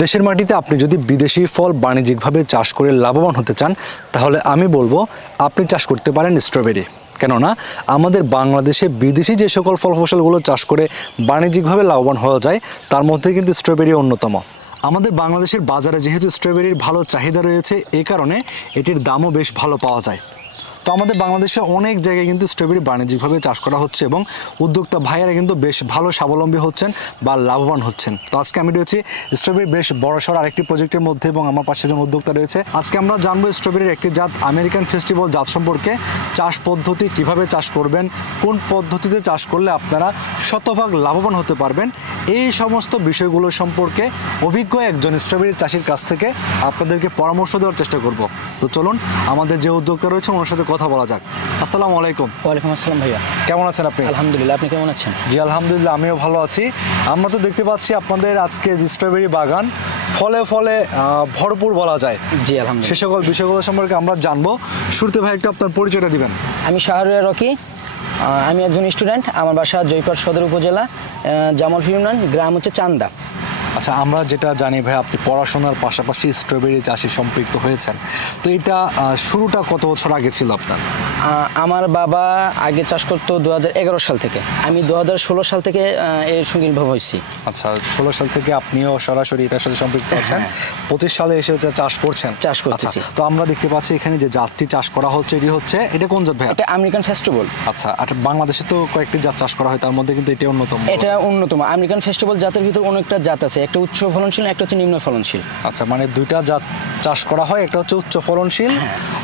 দেশের মাটিতে আপনি যদি বিদেশি ফল বাণিজ্যিকভাবে চাষ করে লাভবান হতে চান তাহলে আমি বলবো আপনি চাষ করতে পারেন স্ট্রবেরি। কেননা আমাদের বাংলাদেশে বিদেশি যে সকল ফল ফসলগুলো চাষ করে বাণিজ্যিকভাবে লাভবান হওয়া যায় তার মধ্যে কিন্তু স্ট্রবেরি অন্যতম। আমাদের বাংলাদেশের বাজারে যেহেতু স্ট্রবেরির ভালো চাহিদা রয়েছে এই কারণে এটির দামও বেশ ভালো পাওয়া যায়। তো আমাদের বাংলাদেশে অনেক জায়গায় কিন্তু স্ট্রবেরি বাণিজ্যিকভাবে চাষ করা হচ্ছে এবং উদ্যোক্তা ভাইয়েরা কিন্তু বেশ ভালো স্বাবলম্বী হচ্ছেন বা লাভবান হচ্ছেন। তো আজকে আমি রয়েছি স্ট্রবেরির বেশ বড়সড় আরেকটি প্রজেক্টের মধ্যে এবং আমার পাশে একজন উদ্যোক্তা রয়েছে। আজকে আমরা জানবো স্ট্রবেরির একটি জাত আমেরিকান ফেস্টিভ্যাল জাত সম্পর্কে, চাষ পদ্ধতি, কিভাবে চাষ করবেন, কোন পদ্ধতিতে চাষ করলে আপনারা শতভাগ লাভবান হতে পারবেন, এই সমস্ত বিষয়গুলো সম্পর্কে অভিজ্ঞ একজন স্ট্রবেরি চাষির কাছ থেকে আপনাদেরকে পরামর্শ দেওয়ার চেষ্টা করব। তো চলুন আমাদের যে উদ্যোক্তা রয়েছে ওনার সাথে কথা বলা যাক। আসসালামু আলাইকুম। ওয়ালাইকুম আসসালাম ভাইয়া, কেমন আছেন আপনি? আলহামদুলিল্লাহ, আপনি কেমন আছেন? জি আলহামদুলিল্লাহ, আমিও ভালো আছি। আমরা তো দেখতে পাচ্ছি আপনাদের আজকে যে স্ট্রবেরি বাগান ফলে ফলে ভরপুর বলা যায়। জি আলহামদুলিল্লাহ, সে সকল বিষয়গুলো সম্পর্কে আমরা জানবো। শুরুতে ভাই একটু আপনার পরিচয়টা দিবেন। আমি শাহরিয়ার রকি, আমি একজন স্টুডেন্ট। আমার বাসা জয়পুরহাট সদর উপজেলা, জামালপুর ইউনিয়ন, গ্রাম হচ্ছে চান্দা। আচ্ছা, আমরা যেটা জানি ভাই আপনি পড়াশোনার পাশাপাশি স্ট্রবেরি চাষে সম্পৃক্ত হয়েছেন, তো এটা শুরুটা কত বছর আগে ছিল আপনার? আমার বাবা আগে চাষ করতো 2011 সাল থেকে, আমি 2016 সাল থেকে এর সঙ্গে ইনভলভ হয়েছি। আচ্ছা, 16 সাল থেকে আপনিও সরাসরি এটার সাথে সম্পৃক্ত আছেন। 25 সালে এসে চাষ করছেন। চাষ করতেছি। তো আমরা দেখতে পাচ্ছি এখানে যে জাতটি চাষ করা হচ্ছে এটা কোন জাত ভাই? এটা আমেরিকান ফেস্টিভ্যাল। আচ্ছা, আর বাংলাদেশে তো কয়েকটি জাত চাষ করা হয়, তার মধ্যে কিন্তু এটা অন্যতম। এটা অন্যতম। আমেরিকান ফেস্টিভ্যাল জাতের ভিতর অনেকটা জাত আছে, একটা উচ্চ ফলনশীল, একটা হচ্ছে নিম্ন ফলনশীল। আচ্ছা, মানে দুইটা জাত চাষ করা হয়, একটা হচ্ছে উচ্চ ফলনশীল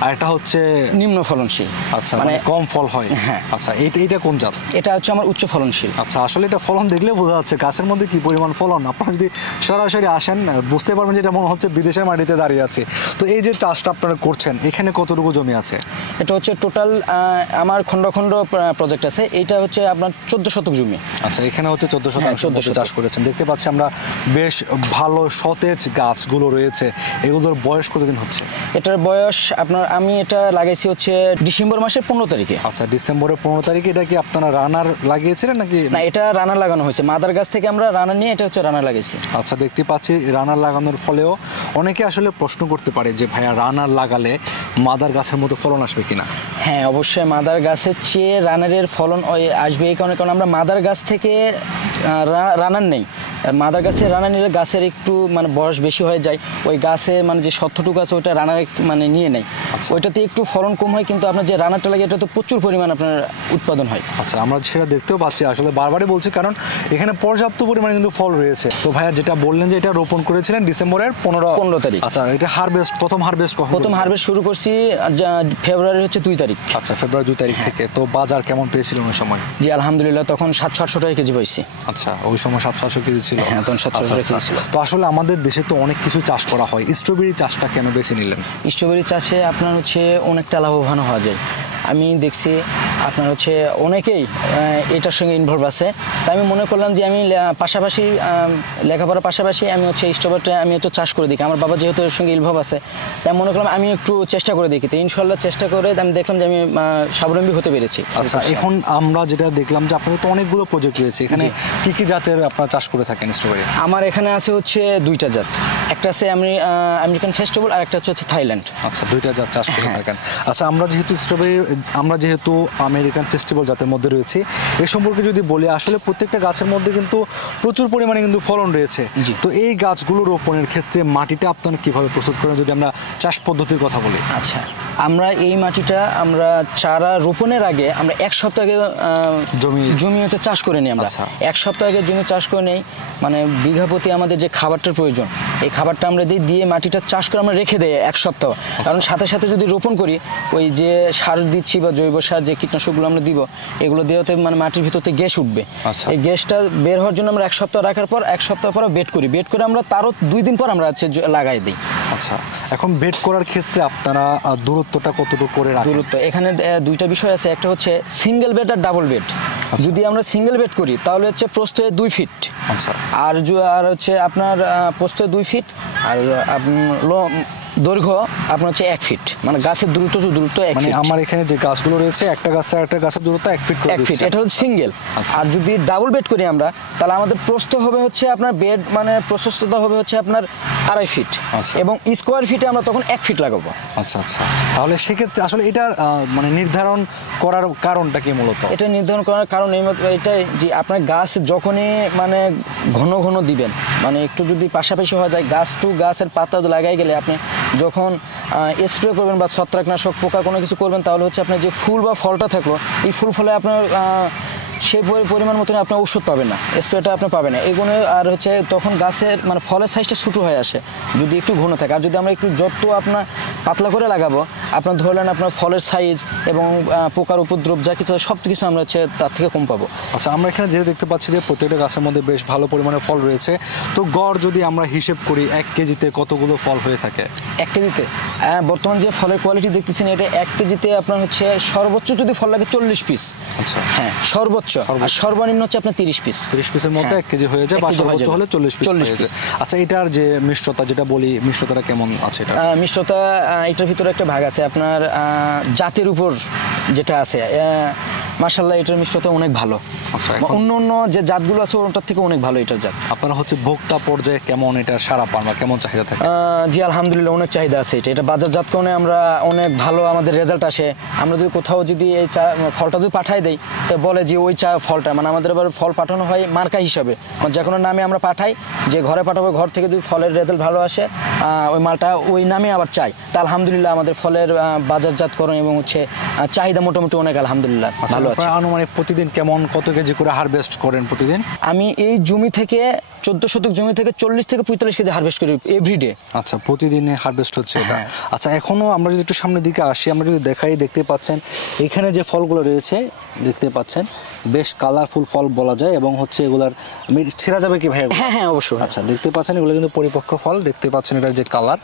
আর একটা হচ্ছে নিম্ন ফলনশীল। আচ্ছা, মানে কম ফল হয়। হ্যাঁ। আচ্ছা, এইটা কোন জাত? এটা হচ্ছে আমার উচ্চ ফলনশীল। আচ্ছা, আসলে এটা ফলন দেখলে বোঝা যাচ্ছে গাছের মধ্যে কি পরিমাণ ফলন। আপনারা যদি সরাসরি আসেন বুঝতে পারবেন যে এটা মনে হচ্ছে বিদেশের মাটিতে দাঁড়িয়ে আছে। তো এই যে চাষটা আপনারা করছেন এখানে কতটুকু জমি আছে? এটা হচ্ছে টোটাল আমার খণ্ড খণ্ড প্রজেক্ট আছে, এইটা হচ্ছে আপনার 14 শতক জমি। আচ্ছা, এখানে হচ্ছে 14 শতাংশ চাষ করেছেন। দেখতে পাচ্ছি আমরা বেশ ভালো সতেজ গাছগুলো রয়েছে। এগুলোর বয়স কতদিন হচ্ছে? এটার বয়স আপনার, আমি এটা লাগাইছি হচ্ছে ডিসেম্বর মাসের 15 তারিখে। আচ্ছা, ডিসেম্বরের 15 তারিখে। এটা কি আপনারা রানার লাগিয়েছিলেন নাকি? না, এটা রানার লাগানো হয়েছে, মাদার গাছ থেকে আমরা রানার নিয়ে এটা হচ্ছে রানার লাগাইছি। আচ্ছা, দেখতে পাচ্ছি রানার লাগানোর ফলেও অনেকে আসলে প্রশ্ন করতে পারে যে ভাইয়া রানার লাগালে মাদার গাছের মতো ফলন আসবে কিনা? হ্যাঁ, অবশ্যই মাদার গাছের চেয়ে রানারের ফলন আসবে। এই কারণে কারণ আমরা মাদার গাছ থেকে রানার নেই। মাদার গাছে রানার নিলে গাছের একটু মানে বয়স বেশি হয়ে যায়, ওই গাছে মানে যে সত্যটুকু আছে ওইটা রানার মানে নিয়ে নেয়। ওইটাতে একটু ফলন কম হয়, কিন্তু আপনার যে রানারটা লাগে এটা তো প্রচুর পরিমাণ আপনার উৎপাদন হয়। আচ্ছা, আমরা সেটা দেখতেও পাচ্ছি, আসলে বারবারই বলছি কারণ এখানে পর্যাপ্ত পরিমাণে কিন্তু ফল রয়েছে। তো ভাইয়া যেটা বললেন যে এটা রোপণ করেছিলেন ডিসেম্বরের 15 তারিখ। আচ্ছা, এটা প্রথম হারভেস্ট কখন? প্রথম হারভেস্ট শুরু করছি ফেব্রুয়ারি হচ্ছে 2 তারিখ। আচ্ছা, ফেব্রুয়ারি 2 তারিখ থেকে। তো বাজার কেমন পেয়েছিলেন ওই সময়? জি আলহামদুলিল্লাহ, তখন 700-800 টাকা কেজি পাইছি। আচ্ছা, ওই সময় 700-800 কেজি ছিল। হ্যাঁ, তখন 700 টাকা কেজি ছিল। তো আসলে আমাদের দেশে তো অনেক কিছু চাষ করা হয়, স্ট্রবেরি চাষটা কেন বেছে নিলেন? স্ট্রবেরি চাষে আপনার হচ্ছে অনেকটা লাভবান হওয়া যায়। আমি দেখছি আপনার হচ্ছে অনেকেই এটার সঙ্গে ইনভলভ আছে। তাই আমি মনে করলাম যে আমি পাশাপাশি লেখাপড়ার পাশাপাশি আমি হচ্ছে স্ট্রবেরিটা আমি হচ্ছে চাষ করে দেখি। আমার বাবা যেহেতু এর সঙ্গে ইনভলভ আছে তাই মনে করলাম আমি একটু চেষ্টা করে দেখি। তো ইনশাল্লাহ চেষ্টা করে আমি দেখলাম যে আমি স্বাবলম্বী হতে পেরেছি। আচ্ছা, এখন আমরা যেটা দেখলাম যে আপনাদের তো অনেকগুলো প্রজেক্ট রয়েছে, এখানে কি কি জাতের আপনারা চাষ করে থাকেন স্ট্রবেরি? আমার এখানে আছে হচ্ছে 2টা জাত, একটা আছে আমেরিকান ফেস্টিভ্যাল আর একটা হচ্ছে থাইল্যান্ড। আচ্ছা, 2টা জাত চাষ করে থাকেন। আচ্ছা, আমরা যেহেতু আমেরিকান ফেস্টিভ্যাল জাতের মধ্যে রয়েছে এ সম্পর্কে যদি বলি, আসলে প্রত্যেকটা গাছের মধ্যে কিন্তু প্রচুর পরিমাণে কিন্তু ফলন রয়েছে। তো এই গাছগুলো রোপণের ক্ষেত্রে মাটিটা আপনারা কিভাবে প্রস্তুত করেন যদি আমরা চাষ পদ্ধতির কথা বলি? আচ্ছা, আমরা এই মাটিটা আমরা চারা রোপণের আগে আমরা 1 সপ্তাহ আগে জমি হচ্ছে চাষ করে নিই। আমরা 1 সপ্তাহ আগে জমি চাষ করে নেই, মানে বিঘা প্রতি আমাদের যে খাবারটার প্রয়োজন এই খাবারটা আমরা দিয়ে মাটিটা চাষ করে আমরা রেখে দেই 1 সপ্তাহ। কারণ সাথে সাথে যদি রোপণ করি ওই যে সার দিচ্ছি বা জৈব সার যে কীটনাশকগুলো আমরা দিব এগুলো দেওয়াতে মানে মাটির ভিতরতে গ্যাস উঠবে। এই গ্যাসটা বের হওয়ার জন্য আমরা 1 সপ্তাহ রাখার পর 1 সপ্তাহ পর বেড করে আমরা তারও 2 দিন পর আমরা হচ্ছে লাগাই দিই। আচ্ছা, এখন বেড করার ক্ষেত্রে আপনারা দূরত্বটা কতটুকু করে রাখেন? দূরত্ব এখানে 2টা বিষয় আছে, একটা হচ্ছে সিঙ্গেল বেড আর ডাবল বেড। যদি আমরা সিঙ্গেল বেড করি তাহলে হচ্ছে প্রস্থে 2 ফিট। আচ্ছা, আর হচ্ছে আপনার প্রস্থে 2 ফিট আর দৈর্ঘ্য আপনার হচ্ছে 1 ফিট, মানে গাছের দূরত্ব 1 মানে ফিট। আমার এখানে যে গাছগুলো রয়েছে একটা গাছ আর একটা গাছের দূরত্ব 1 ফিট করে 1 ফিট, দিচ্ছেন। এটা হচ্ছে সিঙ্গেল। আচ্ছা। আর যদি ডাবল বেড করি আমরা, তাহলে আমাদের প্রস্থ হবে হচ্ছে আপনার বেড মানে প্রশস্ততা হবে হচ্ছে আপনার 2.5 ফিট, আচ্ছা। এবং স্কোয়ার ফিটে আমরা তখন 1 ফিট লাগাবো। আচ্ছা আচ্ছা, তাহলে সেক্ষেত্রে আসলে এটা মানে নির্ধারণ করার কারণটা কি মূলত? এটা নির্ধারণ করার কারণ এটাই যে আপনার গাছ যখনই মানে ঘন ঘন দিবেন, মানে একটু যদি পাশাপাশি হয়ে যায় গাছ টু গাছের পাতা লাগাই গেলে আপনি যখন স্প্রে করবেন বা ছত্রাকনাশক পোকা কোনো কিছু করবেন, তাহলে হচ্ছে আপনার যে ফুল বা ফলটা থাকলো, এই ফুল ফলে আপনার সেই পরিমাণ মতন আপনার ওষুধ পাবেন না, স্প্রেটা আপনি পাবেন না এগুলো। আর হচ্ছে তখন গাছের মানে ফলের সাইজটা ছোটো হয়ে আসে যদি একটু ঘন থাকে। আর যদি আমরা একটু যত আপনার পাতলা করে লাগাবো, আপনার ধরলেন আপনার ফলের সাইজ এবং পোকার উপদ্রব যা কিছু সব কিছু আমরা হচ্ছে তার থেকে কম পাবো। আচ্ছা, আমরা এখানে যে দেখতে পাচ্ছি যে প্রত্যেকটা গাছের মধ্যে বেশ ভালো পরিমাণে ফল রয়েছে, তো গড় যদি আমরা হিসেব করি 1 কেজিতে কতগুলো ফল হয়ে থাকে? 1 কেজিতে বর্তমান যে ফলের কোয়ালিটি দেখতেছেন, এটা 1 কেজিতে আপনার হচ্ছে সর্বোচ্চ যদি ফল লাগে 40 পিস। আচ্ছা, হ্যাঁ সর্বোচ্চ। আর সর্বনিম্ন হচ্ছে আপনার 30 পিস। 30 পিসের মধ্যে 1 কেজি হয়ে যায়, বা সর্বোচ্চ হলে 40 পিস হয়ে যায়। আচ্ছা, এটার যে মিষ্টতা যেটা বলি, মিষ্টতাটা কেমন আছে? এটা মিষ্টতা এটার ভিতরে একটা ভাগ আছে আপনার জাতের উপর যেটা আছে, মাশাআল্লাহ এটার মিষ্টতা অনেক ভালো। আচ্ছা, অন্য যে জাতগুলো আছে ওটার থেকে অনেক ভালো এটার জাত। আপনারা হচ্ছে ভোক্তা পর্যায়ে কেমন এটা সারা পান বা কেমন চাহিদা থাকে? জি আলহামদুলিল্লাহ অনেক চাহিদা আছে এটা বাজারজাতকরণে আমরা অনেক ভালো আমাদের রেজাল্ট আসে। আমরা যদি কোথাও যদি এই ফলটা যদি পাঠাই দেই, তো বলে যে ওই ফলটা মানে আমাদের এবার ফল পাঠানো হয় মার্কা হিসাবে, মানে যে কোনো নামে আমরা পাঠাই, যে ঘরে পাঠাবো ঘর থেকে যদি ফলের রেজাল্ট ভালো আসে ওই মালটা ওই নামে আবার চাই। তা আলহামদুলিল্লাহ আমাদের ফলের বাজারজাতকরণ এবং হচ্ছে চাহিদা মোটামুটি অনেক আলহামদুলিল্লাহ ভালো আছে। আনুমানিক প্রতিদিন কেমন কত কেজি করে হারভেস্ট করেন প্রতিদিন? আমি এই জমি থেকে 14 শতক জমি থেকে 40 থেকে 45 কেজি হারভেস্ট করি এভরিডে। আচ্ছা, প্রতিদিনে হারভেস্ট হচ্ছে এটা। আচ্ছা, এখনো আমরা যদি একটু সামনের দিকে আসি, আমরা যদি দেখাই, দেখতে পাচ্ছেন এখানে যে ফলগুলো রয়েছে দেখতে পাচ্ছেন বেশ কালারফুল ফল বলা যায়, এবং হচ্ছে এগুলার ছেঁড়া যাবে কি ভাই? হ্যাঁ হ্যাঁ অবশ্যই। আচ্ছা, দেখতে পাচ্ছেন এগুলো কিন্তু পরিপক্ক ফল, দেখতে পাচ্ছেন এটার যে কালার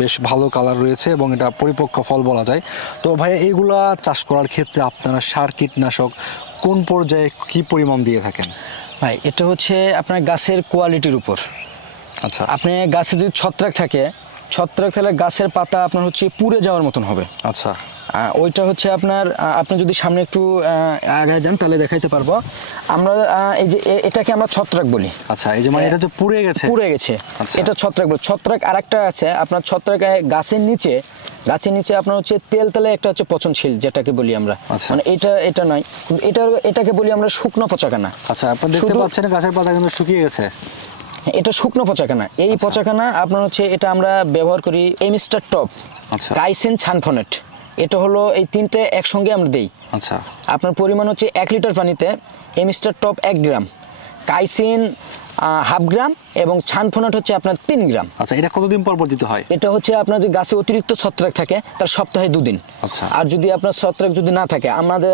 বেশ ভালো কালার রয়েছে এবং এটা পরিপক্ক ফল বলা যায়। তো ভাই, এইগুলা চাষ করার ক্ষেত্রে আপনারা সার কীটনাশক কোন পর্যায়ে কি পরিমাণ দিয়ে থাকেন? ভাই এটা হচ্ছে আপনার গাছের কোয়ালিটির উপর। আচ্ছা, আপনি গাছে যদি ছত্রাক থাকলে গাছের পাতা আপনার হচ্ছে পুড়ে যাওয়ার মতন হবে। আচ্ছা, ওইটা হচ্ছে আপনার আপনি যদি সামনে একটু আগায় যান তাহলে দেখাইতে পারবো। আমরা এই যে এটাকে আমরা ছত্রাক বলি। আচ্ছা, এই যে মানে এটা যে পুড়ে গেছে, আচ্ছা। এটা ছত্রাক বলি। ছত্রাক আরেকটা আছে আপনার ছত্রাক গাছের নিচে আপনার হচ্ছে তেলে একটা হচ্ছে পচনশীল যেটাকে বলি আমরা। আচ্ছা। মানে এটা নয়, এটাকে বলি আমরা শুকনো পচাখানা। আচ্ছা, আপনারা দেখতে পাচ্ছেন গাছের পাতা কিন্তু শুকিয়ে গেছে। এটা শুকনো পচাখানা। এই পচাখানা আপনার হচ্ছে এটা আমরা ব্যবহার করি এমিস্টার টপ, আচ্ছা, কাইসিন, ছানফনেট। এটা হলো এই তিনটে একসঙ্গে আমরা দেই। আচ্ছা, আপনার পরিমাণ হচ্ছে 1 লিটার পানিতে এমিস্টার টপ 1 গ্রাম, কাইসিন 1/2 গ্রাম এবং ছানফনেট হচ্ছে আপনার 3 গ্রাম। আচ্ছা, এটা কতদিন পর দিতে হয়? এটা হচ্ছে আপনার যে গাছে অতিরিক্ত ছত্রাক থাকে তার সপ্তাহে 2 দিন। আচ্ছা। আর যদি আপনার ছত্রাক যদি না থাকে, আমাদের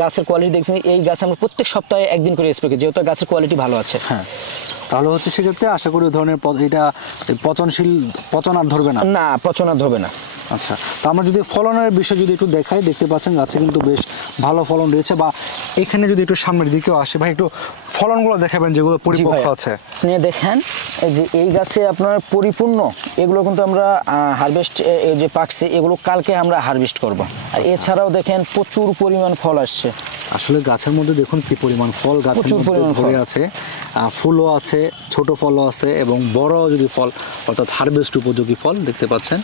গাছের কোয়ালিটি দেখছেন, এই গাছে আমরা প্রত্যেক সপ্তাহে 1 দিন করে স্প্রে করি, যেহেতু গাছের কোয়ালিটি ভালো আছে। হ্যাঁ, তাহলে হচ্ছে সেক্ষেত্রে আশা করি ওই ধরনের এটা পচন আর ধরবে না। না, পচন আর ধরবে না। আচ্ছা, তো আমরা যদি ফলনের বিষয় যদি একটু দেখাই, দেখতে পাচ্ছেন গাছে কিন্তু বেশ ভালো ফলন রয়েছে, বা এখানে যদি একটু সামনের দিকেও আসে ভাই, একটু ফলনগুলো দেখাবেন যেগুলো পরিপক্ক আছে। আপনি দেখেন এই যে এই গাছে আপনার পরিপূর্ণ এগুলো কিন্তু আমরা হারভেস্ট যে পাকছে এগুলো কালকে আমরা হারভেস্ট করব। আর এছাড়াও দেখেন প্রচুর পরিমাণ ফল আসছে। আসলে গাছের মধ্যে দেখুন কি পরিমাণ ফল গাছের মধ্যে ধরে আছে, ফুলও আছে, ছোট ফলও আছে এবং বড় যদি ফল অর্থাৎ হারভেস্ট উপযোগী ফল দেখতে পাচ্ছেন।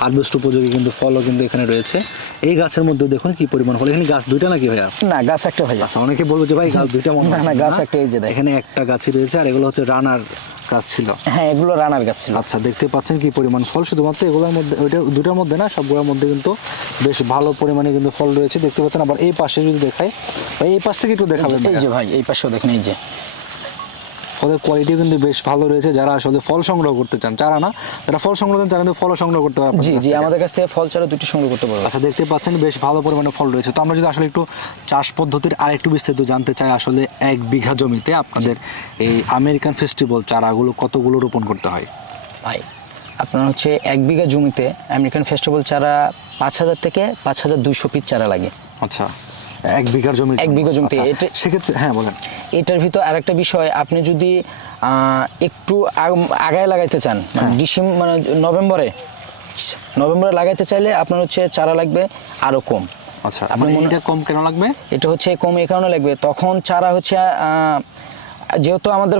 হারভেস্ট উপযোগী কিন্তু ফলও কিন্তু এখানে রয়েছে। এই গাছের মধ্যে দেখুন কি পরিমাণ ফল। এখানে গাছ 2টা নাকি ভাইয়া? না, গাছ একটা ভাইয়া। আচ্ছা, অনেকে বলবো যে ভাই গাছ 2টা মনে হয়। না, গাছ একটা, এই যে এখানে একটা গাছই রয়েছে, আর এগুলো হচ্ছে রানার গাছ ছিল। হ্যাঁ, এগুলো রানার গাছ ছিল। আচ্ছা, দেখতে পাচ্ছেন কি পরিমাণ ফল। শুধুমাত্র এগুলোর মধ্যে, ওইটা 2টার মধ্যে না, সবগুলোর মধ্যে কিন্তু বেশ ভালো পরিমাণে কিন্তু ফল রয়েছে দেখতে পাচ্ছেন। আবার এই পাশে যদি দেখাই ভাই, এই পাশ থেকে একটু দেখাবেন। এই যে ভাই এই পাশেও দেখেন, এই যে ফলের কোয়ালিটি কিন্তু বেশ ভালো রয়েছে। যারা আসলে ফল সংগ্রহ করতে চান, যারা না যারা ফল সংগ্রহ করেন, তারা কিন্তু ফল সংগ্রহ করতে পারবেন। জি, আমাদের কাছ থেকে ফল চারা 2টি সংগ্রহ করতে পারবেন। আচ্ছা, দেখতে পাচ্ছেন বেশ ভালো পরিমাণে ফল রয়েছে। তো আমরা যদি আসলে একটু চাষ পদ্ধতির আরেকটু বিস্তারিত জানতে চাই, আসলে 1 বিঘা জমিতে আপনাদের এই আমেরিকান ফেস্টিভ্যাল চারাগুলো কতগুলো রোপণ করতে হয়? ভাই আপনার হচ্ছে 1 বিঘা জমিতে আমেরিকান ফেস্টিভ্যাল চারা 5000 থেকে 5200 পিস চারা লাগে। আচ্ছা, 1 বিঘা জমি, 1 বিঘা জমিতে। সেক্ষেত্রে হ্যাঁ বলেন। এটার ভিতর আরেকটা বিষয়, আপনি যদি একটু আগায় লাগাইতে চান, ডিসেম্বর মানে নভেম্বরে, নভেম্বরে লাগাইতে চাইলে আপনার হচ্ছে চারা লাগবে আরো কম। আচ্ছা, মানে এটা কম কেন লাগবে? এটা হচ্ছে কম এই কারণে লাগবে, তখন চারা হচ্ছে যেহেতু আমাদের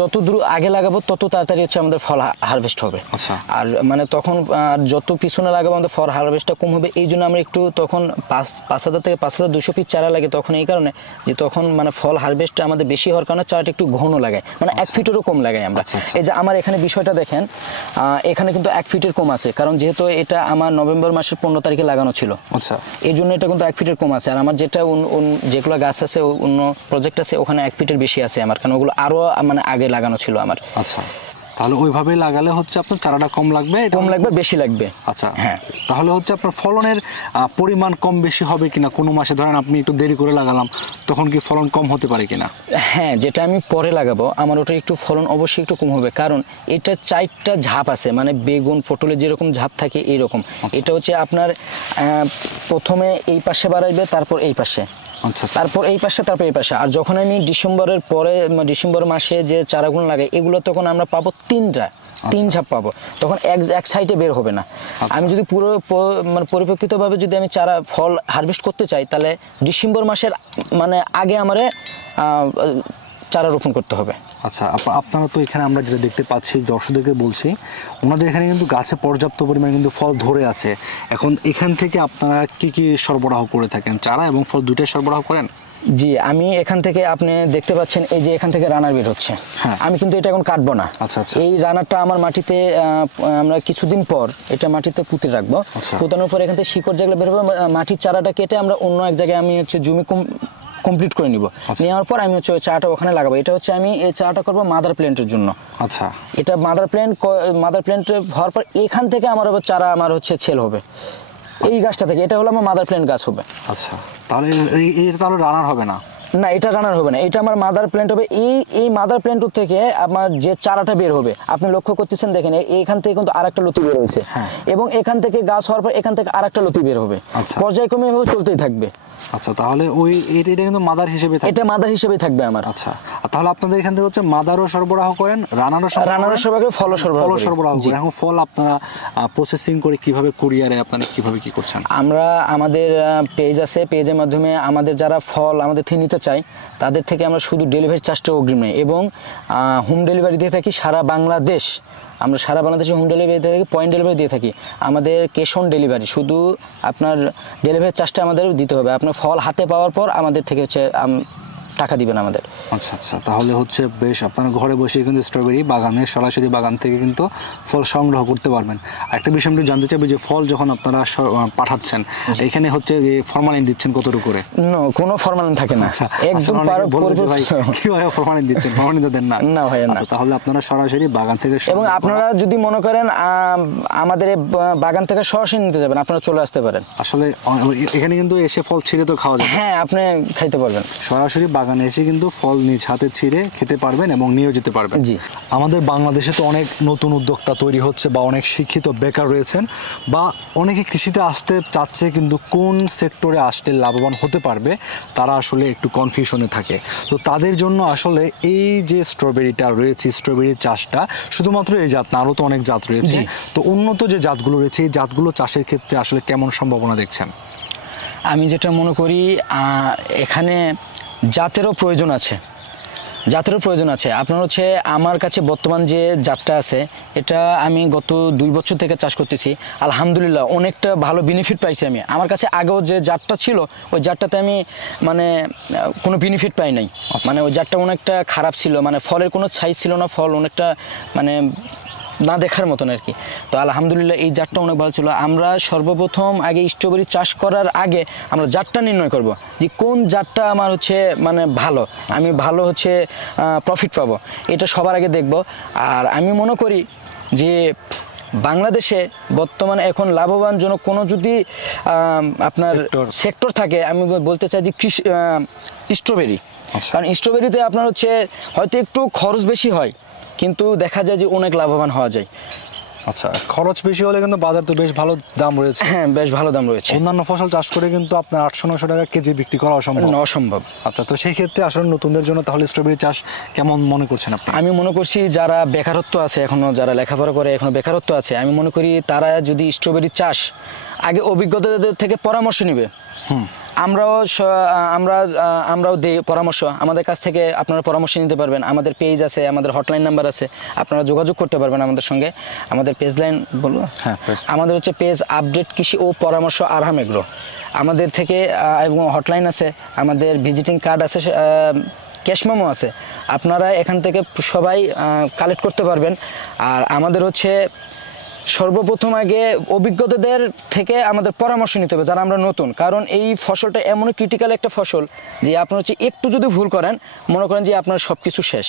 যত দূর আগে লাগাবো তত তাড়াতাড়ি হচ্ছে আমাদের ফল হারভেস্ট হবে। আচ্ছা, আর মানে তখন যত পিছনে লাগাবো আমাদের ফল হারভেস্টটা কম হবে। এই জন্য আমরা একটু তখন 5,000 থেকে 5,200 পিস চারা লাগে তখন, এই কারণে যে তখন মানে ফল হারভেস্টটা আমাদের বেশি হওয়ার কারণে চারাটা একটু ঘন লাগায়, মানে 1 ফিটেরও কম লাগাই আমরা। এই যে আমার এখানে বিষয়টা দেখেন, এখানে কিন্তু 1 ফিটের কম আছে, কারণ যেহেতু এটা আমার নভেম্বর মাসের 15 তারিখে লাগানো ছিল। আচ্ছা, এই জন্য এটা কিন্তু 1 ফিটের কম আছে। আর আমার যেটা যেগুলো গাছ আছে অন্য প্রজেক্ট আছে ওখানে 1 ফিটের বেশি আছে আমার, কারণ ওগুলো আরো মানে আগে লাগানো ছিল আমার। আচ্ছা, তাহলে ওইভাবে লাগালে হচ্ছে আপনার চারাটা কম লাগবে, বেশি লাগবে। আচ্ছা, হ্যাঁ, তাহলে হচ্ছে আপনার ফলনের পরিমাণ কম বেশি হবে কিনা? কোনো মাসে ধরেন আপনি একটু দেরি করে লাগালাম, তখন কি ফলন কম হতে পারে কিনা? হ্যাঁ, যেটা আমি পরে লাগাবো আমার ওটা একটু ফলন অবশ্যই একটু কম হবে, কারণ এটা 4টা ঝাপ আছে, মানে বেগুন পটলের যেরকম ঝাপ থাকে এইরকম। এটা হচ্ছে আপনার প্রথমে এই পাশে বাড়াইবে, তারপর এই পাশে, তারপর এই পাশে, তারপর এই পাশে। আর যখন আমি ডিসেম্বরের পরে ডিসেম্বর মাসে যে চারাগুলো লাগাই এগুলো তখন আমরা পাবো 3 ঝাপ পাবো, তখন এক সাইডে বের হবে না। আমি যদি পুরো মানে পরিপ্রেক্ষিতভাবে যদি আমি চারা ফল হারভেস্ট করতে চাই তাহলে ডিসেম্বর মাসের মানে আগে আমারে চারা রোপণ করতে হবে। আচ্ছা, আপনারা তো এখানে আমরা যেটা দেখতে পাচ্ছি, দর্শকদেরকে বলছি, ওনাদের এখানে কিন্তু গাছে পর্যাপ্ত পরিমাণে কিন্তু ফল ধরে আছে। এখন এখান থেকে আপনারা কি কি সরবরাহ করে থাকেন? চারা এবং ফল দুইটাই সরবরাহ করেন? জি, আমি এখান থেকে আপনি দেখতে পাচ্ছেন এই যে এখান থেকে রানার বের হচ্ছে। আমি কিন্তু এটা এখন কাটবো না। এই রানারটা আমার মাটিতে আমরা কিছুদিন পর এটা মাটিতে পুঁতে রাখবো। পুঁতানোর পর এখান থেকে শিকড় যেগুলো বের হবে, মাটির চারাটা কেটে আমরা অন্য এক জায়গায় আমি হচ্ছে জমি কমপ্লিট করে নিব। নেওয়ার পর আমি হচ্ছে ওই চারাটা ওখানে লাগাবো। এটা হচ্ছে আমি এই চারাটা করবো মাদার প্ল্যান্টের জন্য। আচ্ছা, এটা মাদার প্ল্যান্ট হওয়ার পর এখান থেকে আমার চারা আমার হচ্ছে ছেল হবে এই গাছটা থেকে। এটা হলো আমার মাদার প্ল্যান্ট গাছ হবে। আচ্ছা, তাহলে এটা তাহলে রানার হবে না? না, এটা রানার হবে না, এটা আমার মাদার প্ল্যান্ট হবে। এই মাদার প্ল্যান্ট থেকে আমার যে চারাটা বের হবে আপনি লক্ষ্য করতেছেন, দেখেন এইখান থেকে কিন্তু আরেকটা লতি বের হয়েছে, এবং এখান থেকে গাছ হওয়ার পর এখান থেকে আরেকটা লতি বের হবে, পর্যায়ক্রমে এভাবে চলতেই থাকবে। আচ্ছা, তাহলে এটা কিন্তু মাদার হিসেবে থাকবে? এটা মাদার হিসেবে থাকবে আমার। আচ্ছা, তাহলে আপনাদের এখান থেকে হচ্ছে মাদারও সরবরাহ করেন, রানারও সরবরাহ করেন, ফলও সরবরাহ করেন। এখন ফল আপনারা প্রসেসিং করে কিভাবে কুরিয়ারে আপনারা কিভাবে কি করছেন? আমরা আমাদের পেজ আছে, পেজের মাধ্যমে আমাদের যারা ফল আমাদের থেকে নিতে চায় তাদের থেকে আমরা শুধু ডেলিভারি চার্জটা অগ্রিম নেই, এবং হোম ডেলিভারি দিয়ে থাকি সারা বাংলাদেশ। আমরা সারা বাংলাদেশে হোম ডেলিভারি দিয়ে থাকি, পয়েন্ট ডেলিভারি দিয়ে থাকি। আমাদের ক্যাশ অন ডেলিভারি, শুধু আপনার ডেলিভারি চার্জটা আমাদের দিতে হবে। আপনার ফল হাতে পাওয়ার পর আমাদের থেকে হচ্ছে টাকা দিবেন আমাদের। আচ্ছা আচ্ছা, তাহলে হচ্ছে বেশ আপনারা ঘরে বসে কিন্তু স্ট্রবেরি বাগানে সরাসরি বাগান থেকে কিন্তু ফল সংগ্রহ করতে পারবেন। একটা বিষয় আমি জানতে চাইবো যে ফল যখন আপনারা পাঠাচ্ছেন এখানে হচ্ছে ফরমালিন দিচ্ছেন কতটুকু করে? কোনো ফরমালিন থাকে না, একদম কিভাবে ফরমালিন দিচ্ছেন? ফরমালিন তো দেন না? না ভাই না। তাহলে আপনারা সরাসরি বাগান থেকে, এবং আপনারা যদি মনে করেন আমাদের বাগান থেকে সরাসরি নিতে যাবেন আপনারা চলে আসতে পারেন। আসলে এখানে কিন্তু এসে ফল ছিঁড়ে তো খাওয়া যায়? হ্যাঁ, আপনি খাইতে পারবেন, সরাসরি বাগানে এসে কিন্তু ফল নিজ হাতে ছিঁড়ে খেতে পারবেন এবং নিয়েও যেতে পারবেন। জি, আমাদের বাংলাদেশে তো অনেক নতুন উদ্যোক্তা তৈরি হচ্ছে বা অনেক শিক্ষিত বেকার রয়েছেন, বা অনেকে কৃষিতে আসতে চাচ্ছে কিন্তু কোন সেক্টরে আসলে লাভবান হতে পারবে তারা আসলে একটু কনফিউশনে থাকে। তো তাদের জন্য আসলে এই যে স্ট্রবেরিটা রয়েছে, স্ট্রবেরির চাষটা শুধুমাত্র এই জাত না, আরও তো অনেক জাত রয়েছে। তো উন্নত যে জাতগুলো রয়েছে এই জাতগুলো চাষের ক্ষেত্রে আসলে কেমন সম্ভাবনা দেখছেন? আমি যেটা মনে করি এখানে জাতেরও প্রয়োজন আছে, আপনার হচ্ছে আমার কাছে বর্তমান যে জাতটা আছে এটা আমি গত 2 বছর থেকে চাষ করতেছি, আলহামদুলিল্লাহ অনেকটা ভালো বেনিফিট পাইছি আমি। আমার কাছে আগেও যে জাতটা ছিল ওই জাতটাতে আমি মানে কোনো বেনিফিট পাই নাই, মানে ওই জাতটা অনেকটা খারাপ ছিল, মানে ফলের কোনো সাইজ ছিল না, ফল অনেকটা মানে না দেখার মতন আর কি। তো আলহামদুলিল্লাহ এই জাতটা অনেক ভালো ছিল। আমরা সর্বপ্রথম আগে স্ট্রবেরি চাষ করার আগে আমরা জাতটা নির্ণয় করব যে কোন জাতটা আমার হচ্ছে মানে ভালো, আমি ভালো হচ্ছে প্রফিট পাবো, এটা সবার আগে দেখব। আর আমি মনে করি যে বাংলাদেশে বর্তমানে এখন লাভবানজনক কোনো যদি আপনার সেক্টর থাকে আমি বলতে চাই যে স্ট্রবেরি। কারণ স্ট্রবেরিতে আপনার হচ্ছে হয়তো একটু খরচ বেশি হয় কিন্তু দেখা যায় যে অনেক লাভবান হওয়া যায়। আচ্ছা, খরচ বেশি হলে কিন্তু বাজার তো বেশ ভালো দাম রয়েছে। হ্যাঁ, বেশ ভালো দাম রয়েছে। অন্যান্য ফসল চাষ করে কিন্তু আপনার 800-900 টাকা কেজি বিক্রি করা অসম্ভব। আচ্ছা, তো সেই ক্ষেত্রে আসলে নতুনদের জন্য তাহলে স্ট্রবেরি চাষ কেমন মনে করছেন আপনি? আমি মনে করছি যারা বেকারত্ব আছে এখনো, যারা লেখাপড়া করে এখনো বেকারত্ব আছে, আমি মনে করি তারা যদি স্ট্রবেরি চাষ আগে অভিজ্ঞতাদের থেকে পরামর্শ নেবে। আমরাও দেই পরামর্শ, আমাদের কাছ থেকে আপনারা পরামর্শ নিতে পারবেন। আমাদের পেজ আছে, আমাদের হটলাইন নাম্বার আছে, আপনারা যোগাযোগ করতে পারবেন আমাদের সঙ্গে। আমাদের পেজ লাইন বলবো, হ্যাঁ, আমাদের হচ্ছে পেজ আপডেট কৃষি ও পরামর্শ আরহাম এগ্রো। আমাদের থেকে এবং হটলাইন আছে, আমাদের ভিজিটিং কার্ড আছে, ক্যাশ মেমো আছে। আপনারা এখান থেকে সবাই কালেক্ট করতে পারবেন। আর আমাদের হচ্ছে সর্বপ্রথম আগে অভিজ্ঞতাদের থেকে আমাদের পরামর্শ নিতে হবে যারা আমরা নতুন, কারণ এই ফসলটা এমন ক্রিটিক্যাল একটা ফসল যে আপনার হচ্ছে একটু যদি ভুল করেন মনে করেন যে আপনার সব কিছু শেষ।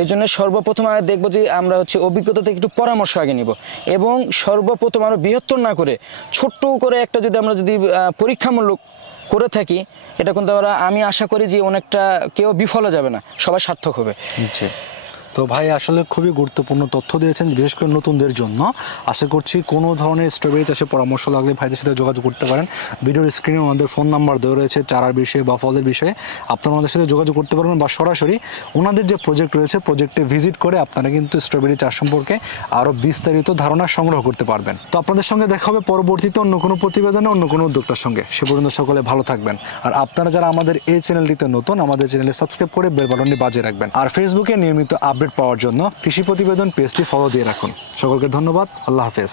এই জন্য সর্বপ্রথম আগে দেখবো যে আমরা হচ্ছে অভিজ্ঞতা থেকে একটু পরামর্শ আগে নিব, এবং সর্বপ্রথম আমরা বৃহত্তর না করে ছোট্ট করে একটা আমরা যদি পরীক্ষামূলক করে থাকি, এটা কিন্তু আমি আশা করি যে অনেকটা কেউ বিফলে যাবে না, সবাই সার্থক হবে। তো ভাই আসলে খুবই গুরুত্বপূর্ণ তথ্য দিয়েছেন, বিশেষ করে নতুনদের জন্য। আশা করছি কোনো ধরনের স্ট্রবেরি চাষে পরামর্শ লাগলে ভাইদের সাথে যোগাযোগ করতে পারেন। ভিডিওর স্ক্রিনে ওনাদের ফোন নাম্বার দেওয়া রয়েছে, চারার বিষয়ে বা ফলের বিষয়ে আপনারা ওনাদের সাথে যোগাযোগ করতে পারবেন, বা সরাসরি ওনাদের যে প্রজেক্ট রয়েছে প্রজেক্টে ভিজিট করে আপনারা কিন্তু স্ট্রবেরি চাষ সম্পর্কে আরও বিস্তারিত ধারণা সংগ্রহ করতে পারবেন। তো আপনাদের সঙ্গে দেখা হবে পরবর্তীতে অন্য কোনো প্রতিবেদনে অন্য কোনো উদ্যোক্তার সঙ্গে। সে পর্যন্ত সকলে ভালো থাকবেন। আর আপনারা যারা আমাদের এই চ্যানেলটিতে নতুন, আমাদের চ্যানেলে সাবস্ক্রাইব করে বেল বাটনটি বাজিয়ে রাখবেন। আর ফেসবুকে নিয়মিত আপডেট পাওয়ার জন্য কৃষি প্রতিবেদন পেজটি ফলো দিয়ে রাখুন। সকলকে ধন্যবাদ। আল্লাহ হাফেজ।